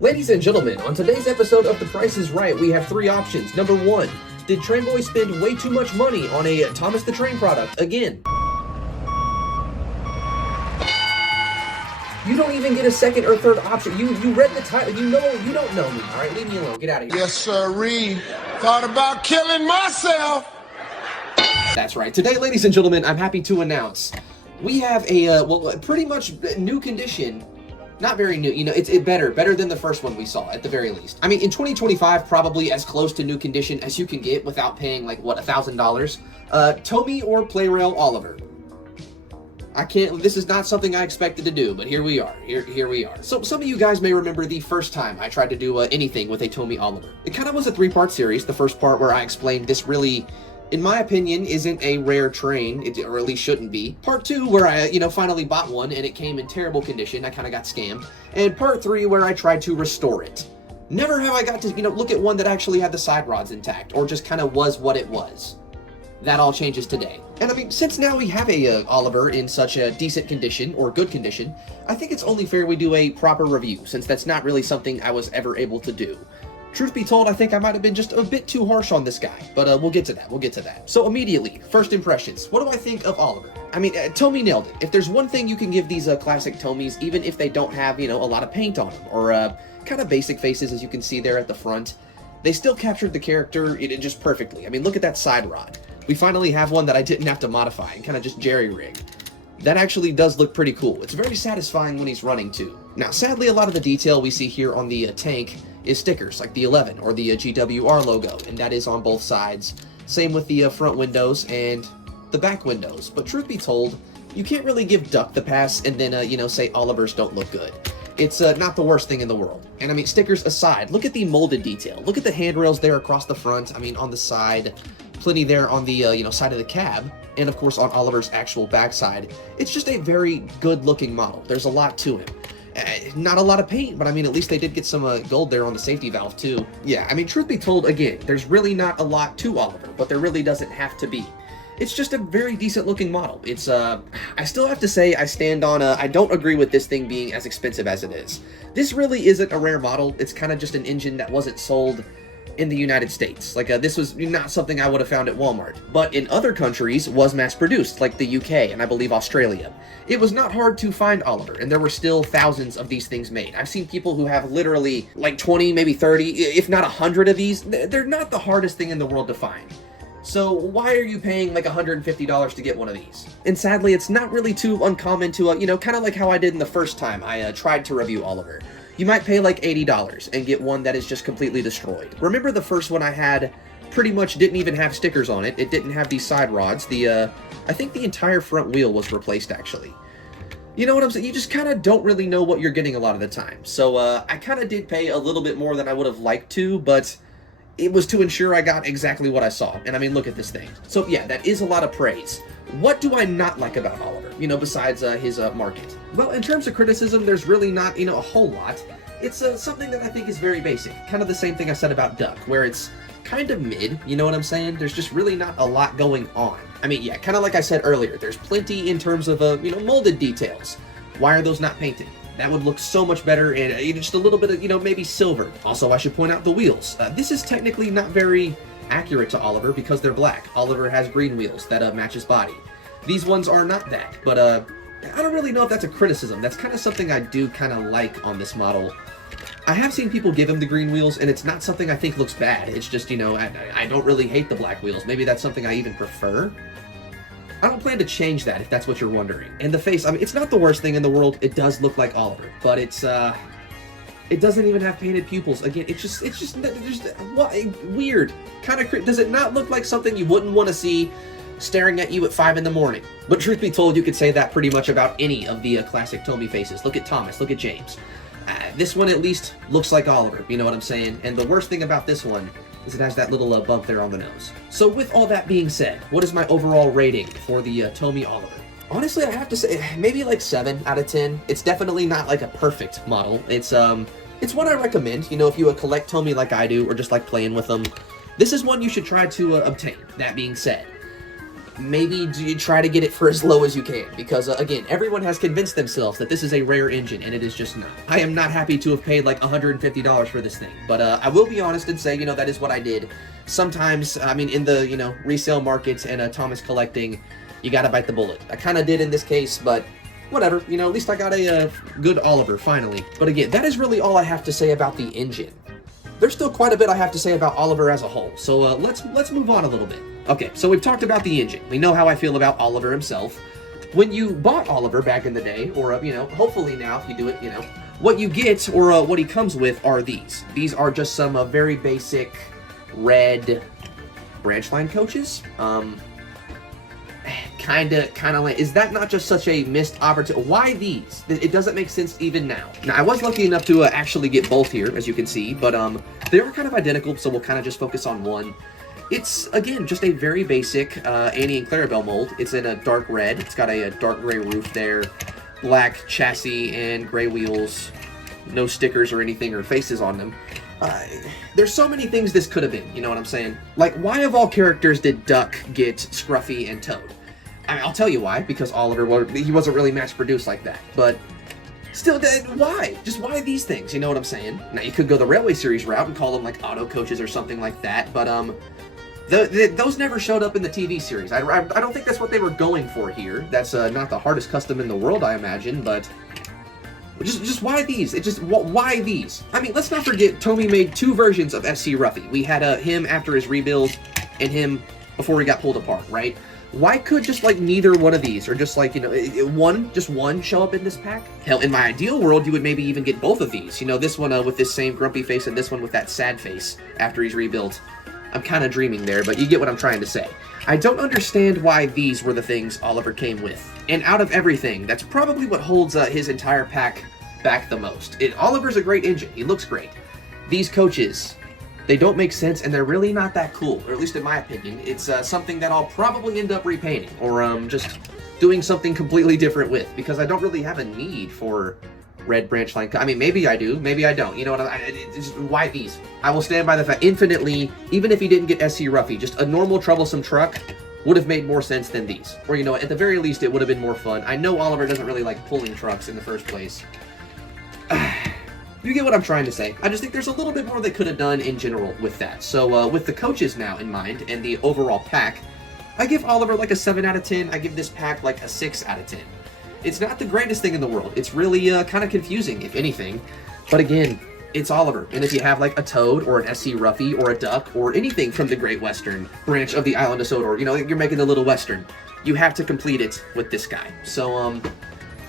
Ladies and gentlemen, on today's episode of The Price is Right, we have three options. Number one, did Trainboy spend way too much money on a Thomas the Train product again? You don't even get a second or third option. You read the title. You don't know me. All right, leave me alone. Get out of here. Yes, sirree. Thought about killing myself. That's right. Today, ladies and gentlemen, I'm happy to announce we have a pretty much new condition. Not very new, it's better than the first one we saw, at the very least. I mean, in 2025, probably as close to new condition as you can get without paying, like, what, $1,000? Tomy or Playrail Oliver. This is not something I expected to do, but here we are. Here we are. So, some of you guys may remember the first time I tried to do anything with a Tomy Oliver. It kind of was a three-part series. The first part where I explained this really, in my opinion, isn't a rare train, or at least shouldn't be. Part 2, where I, finally bought one, and it came in terrible condition. I kind of got scammed. And Part 3, where I tried to restore it. Never have I got to, look at one that actually had the side rods intact, or just kind of was what it was. That all changes today. And I mean, since now we have a Oliver in such a decent condition, or good condition, I think it's only fair we do a proper review, since that's not really something I was ever able to do. Truth be told, I think I might have been just a bit too harsh on this guy, but we'll get to that. So immediately, first impressions. What do I think of Oliver? I mean, Tomy nailed it. If there's one thing you can give these classic Tomys, even if they don't have, a lot of paint on them, or kind of basic faces as you can see there at the front, they still captured the character just perfectly. I mean, look at that side rod. We finally have one that I didn't have to modify and kind of just jerry-rig. That actually does look pretty cool. It's very satisfying when he's running too. Now, sadly, a lot of the detail we see here on the tank is stickers, like the 11 or the GWR logo, and that is on both sides. Same with the front windows and the back windows. But truth be told, you can't really give Duck the pass and then, say Olivers don't look good. It's not the worst thing in the world. And I mean, stickers aside, look at the molded detail. Look at the handrails there across the front. I mean, on the side, plenty there on the, side of the cab. And of course on Oliver's actual backside. It's just a very good looking model. There's a lot to him. Not a lot of paint, but I mean, at least they did get some gold there on the safety valve too. Yeah, I mean, truth be told, again, there's really not a lot to Oliver, but there really doesn't have to be. It's just a very decent looking model. It's, I still have to say I stand on, I don't agree with this thing being as expensive as it is. This really isn't a rare model. It's kind of just an engine that wasn't sold in the United States. Like, this was not something I would have found at Walmart. But in other countries, was mass-produced, like the UK and I believe Australia. It was not hard to find Oliver, and there were still thousands of these things made. I've seen people who have literally like 20, maybe 30, if not 100 of these. They're not the hardest thing in the world to find. So why are you paying like $150 to get one of these? And sadly, it's not really too uncommon to, kind of like how I did in the first time I tried to review Oliver. You might pay like $80 and get one that is just completely destroyed. Remember the first one I had pretty much didn't even have stickers on it. It didn't have these side rods. I think the entire front wheel was replaced actually. You know what I'm saying? You just kind of don't really know what you're getting a lot of the time. So I kind of did pay a little bit more than I would have liked to, but it was to ensure I got exactly what I saw. And I mean, look at this thing. So yeah, that is a lot of praise. What do I not like about Oliver, besides his market? Well, in terms of criticism, there's really not, a whole lot. It's something that I think is very basic. Kind of the same thing I said about Duck, where it's kind of mid, you know what I'm saying? There's just really not a lot going on. I mean, yeah, kind of like I said earlier, there's plenty in terms of, molded details. Why are those not painted? That would look so much better in just a little bit of, maybe silver. Also, I should point out the wheels. This is technically not very accurate to Oliver because they're black. Oliver has green wheels that match his body. These ones are not that, but I don't really know if that's a criticism. That's kind of something I do kind of like on this model. I have seen people give him the green wheels, and it's not something I think looks bad. It's just, I don't really hate the black wheels. Maybe that's something I even prefer. I don't plan to change that, if that's what you're wondering. And the face, I mean, it's not the worst thing in the world. It does look like Oliver, but it's, it doesn't even have painted pupils. Again, it's just what, weird. Kind of, does it not look like something you wouldn't want to see staring at you at 5 in the morning? But truth be told, you could say that pretty much about any of the classic Tomy faces. Look at Thomas, look at James. This one at least looks like Oliver, you know what I'm saying? And the worst thing about this one is it has that little bump there on the nose. So with all that being said, what is my overall rating for the Tomy Oliver? Honestly, I have to say, maybe like 7 out of 10. It's definitely not like a perfect model. It's one I recommend, if you collect Tomy like I do, or just like playing with them. This is one you should try to obtain. That being said, maybe you try to get it for as low as you can, because again, everyone has convinced themselves that this is a rare engine, and it is just not. I am not happy to have paid like $150 for this thing, but I will be honest and say, you know, that is what I did. Sometimes, I mean, in the, you know, resale markets and Thomas collecting, you gotta bite the bullet. I kind of did in this case, but whatever, you know, at least I got a good Oliver, finally. But again, that is really all I have to say about the engine. There's still quite a bit I have to say about Oliver as a whole, so let's move on a little bit. Okay, so we've talked about the engine. We know how I feel about Oliver himself. When you bought Oliver back in the day, or, you know, hopefully now if you do it, you know, what you get, or what he comes with, are these. These are just some very basic red branch line coaches. Kind of like, is that not just such a missed opportunity? Why these? It doesn't make sense even now. Now, I was lucky enough to actually get both here, as you can see, but they are kind of identical, so we'll kind of just focus on one. It's, again, just a very basic Annie and Clarabelle mold. It's in a dark red. It's got a dark gray roof there, black chassis and gray wheels, no stickers or anything or faces on them. There's so many things this could have been, you know what I'm saying? Like, why of all characters did Duck get Scruffy and Toad? I mean, I'll tell you why, because Oliver, he wasn't really mass-produced like that, but still, why? Just why these things, you know what I'm saying? Now, you could go the Railway Series route and call them, like, auto coaches or something like that, but, those never showed up in the TV series. I don't think that's what they were going for here. That's not the hardest custom in the world, I imagine, but just why these? Why these? I mean, let's not forget Tomy made two versions of FC Ruffy. We had him after his rebuild and him before he got pulled apart, right? Why could just like neither one of these, or just like, you know, just one show up in this pack? Hell, in my ideal world, you would maybe even get both of these. You know, this one with this same grumpy face and this one with that sad face after he's rebuilt. I'm kind of dreaming there, but you get what I'm trying to say. I don't understand why these were the things Oliver came with. And out of everything, that's probably what holds his entire pack back the most. Oliver's a great engine. He looks great. These coaches, they don't make sense, and they're really not that cool, or at least in my opinion. It's something that I'll probably end up repainting, or just doing something completely different with, because I don't really have a need for red branch line. I mean, maybe I do, maybe I don't. You know what why these? I will stand by the fact, infinitely, even if he didn't get SC Ruffy, just a normal troublesome truck would have made more sense than these. Or, you know, at the very least, it would have been more fun. I know Oliver doesn't really like pulling trucks in the first place. You get what I'm trying to say. I just think there's a little bit more they could have done in general with that. So, with the coaches now in mind, and the overall pack, I give Oliver like a 7 out of 10. I give this pack like a 6 out of 10. It's not the greatest thing in the world. It's really kind of confusing, if anything. But again, it's Oliver. And if you have like a Toad or an SC Ruffy or a Duck or anything from the Great Western branch of the Island of Sodor, you know, you're making the Little Western, you have to complete it with this guy. So,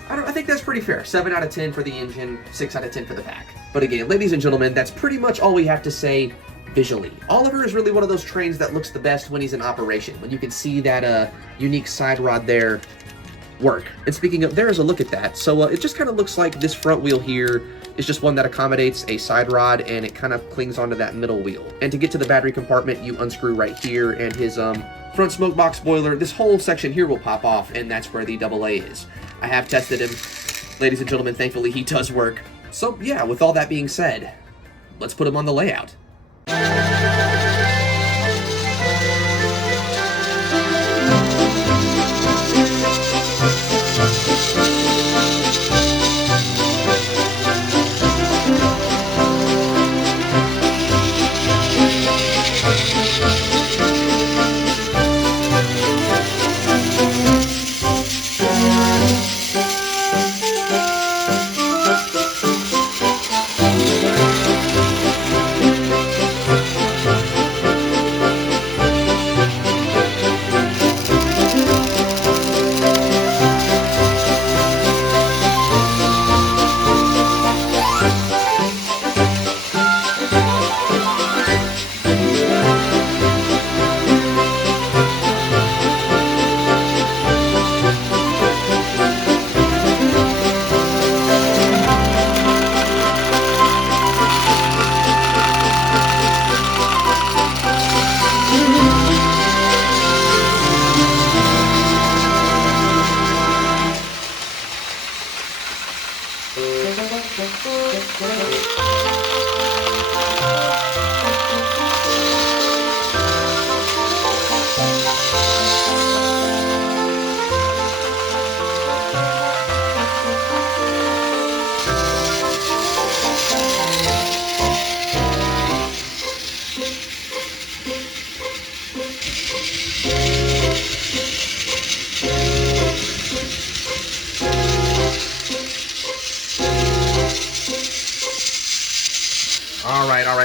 I think that's pretty fair. 7 out of 10 for the engine, 6 out of 10 for the pack. But again, ladies and gentlemen, that's pretty much all we have to say visually. Oliver is really one of those trains that looks the best when he's in operation, when you can see that unique side rod there work. And speaking of, there is a look at that. So it just kind of looks like this front wheel here is just one that accommodates a side rod, and it kind of clings onto that middle wheel. And to get to the battery compartment, you unscrew right here, and his front smoke box spoiler, this whole section here will pop off, and that's where the AA is. I have tested him. Ladies and gentlemen, thankfully he does work. So yeah, with all that being said, let's put him on the layout.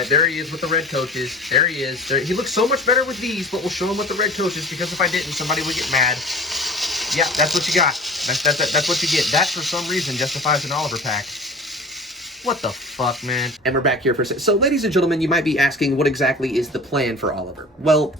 right, there he is with the red coaches. There he is. There, he looks so much better with these, but we'll show him with the red coaches because if I didn't, somebody would get mad. Yeah, that's what you got. That's what you get. That, for some reason, justifies an Oliver pack. What the fuck, man? And we're back here for a second. So, ladies and gentlemen, you might be asking what exactly is the plan for Oliver. Well,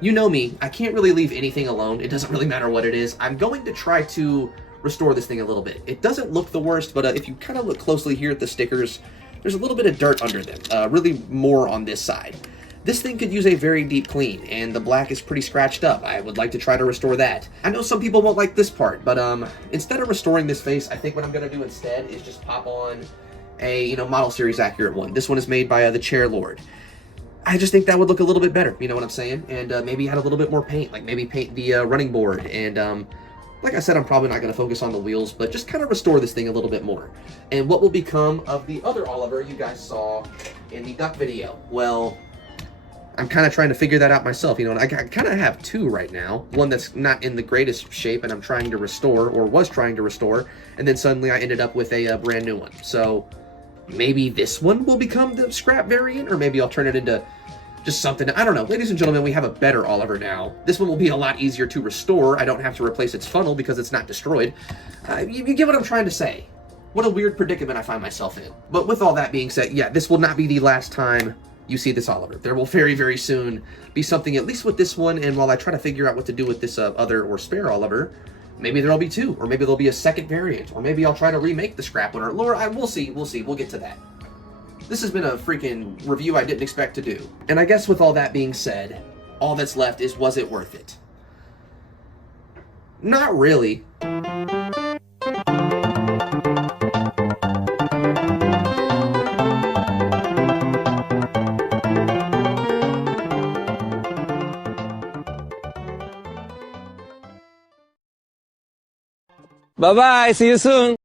you know me. I can't really leave anything alone. It doesn't really matter what it is. I'm going to try to restore this thing a little bit. It doesn't look the worst, but if you kind of look closely here at the stickers, there's a little bit of dirt under them. Really more on this side. This thing could use a very deep clean, and the black is pretty scratched up. I would like to try to restore that. I know some people won't like this part, but instead of restoring this face, I think what I'm going to do instead is just pop on a, model series accurate one. This one is made by the Chair Lord. I just think that would look a little bit better, you know what I'm saying? And maybe add a little bit more paint, like maybe paint the running board. And like I said, I'm probably not going to focus on the wheels, but just kind of restore this thing a little bit more. And what will become of the other Oliver you guys saw in the duck video? Well, I'm kind of trying to figure that out myself, and I kind of have two right now. One that's not in the greatest shape, and I'm trying to restore, or was trying to restore, and then suddenly I ended up with a brand new one. So maybe this one will become the scrap variant, or maybe I'll turn it into just something. I don't know. Ladies and gentlemen, we have a better Oliver now. This one will be a lot easier to restore. I don't have to replace its funnel because it's not destroyed. You get what I'm trying to say. What a weird predicament I find myself in. But with all that being said, yeah, this will not be the last time you see this Oliver. There will very, very soon be something, at least with this one, and while I try to figure out what to do with this other or spare Oliver, maybe there'll be two, or maybe there'll be a second variant, or maybe I'll try to remake the scrap one, or we'll see, we'll get to that. This has been a freaking review I didn't expect to do. And I guess with all that being said, all that's left is, was it worth it? Not really. Bye-bye. See you soon.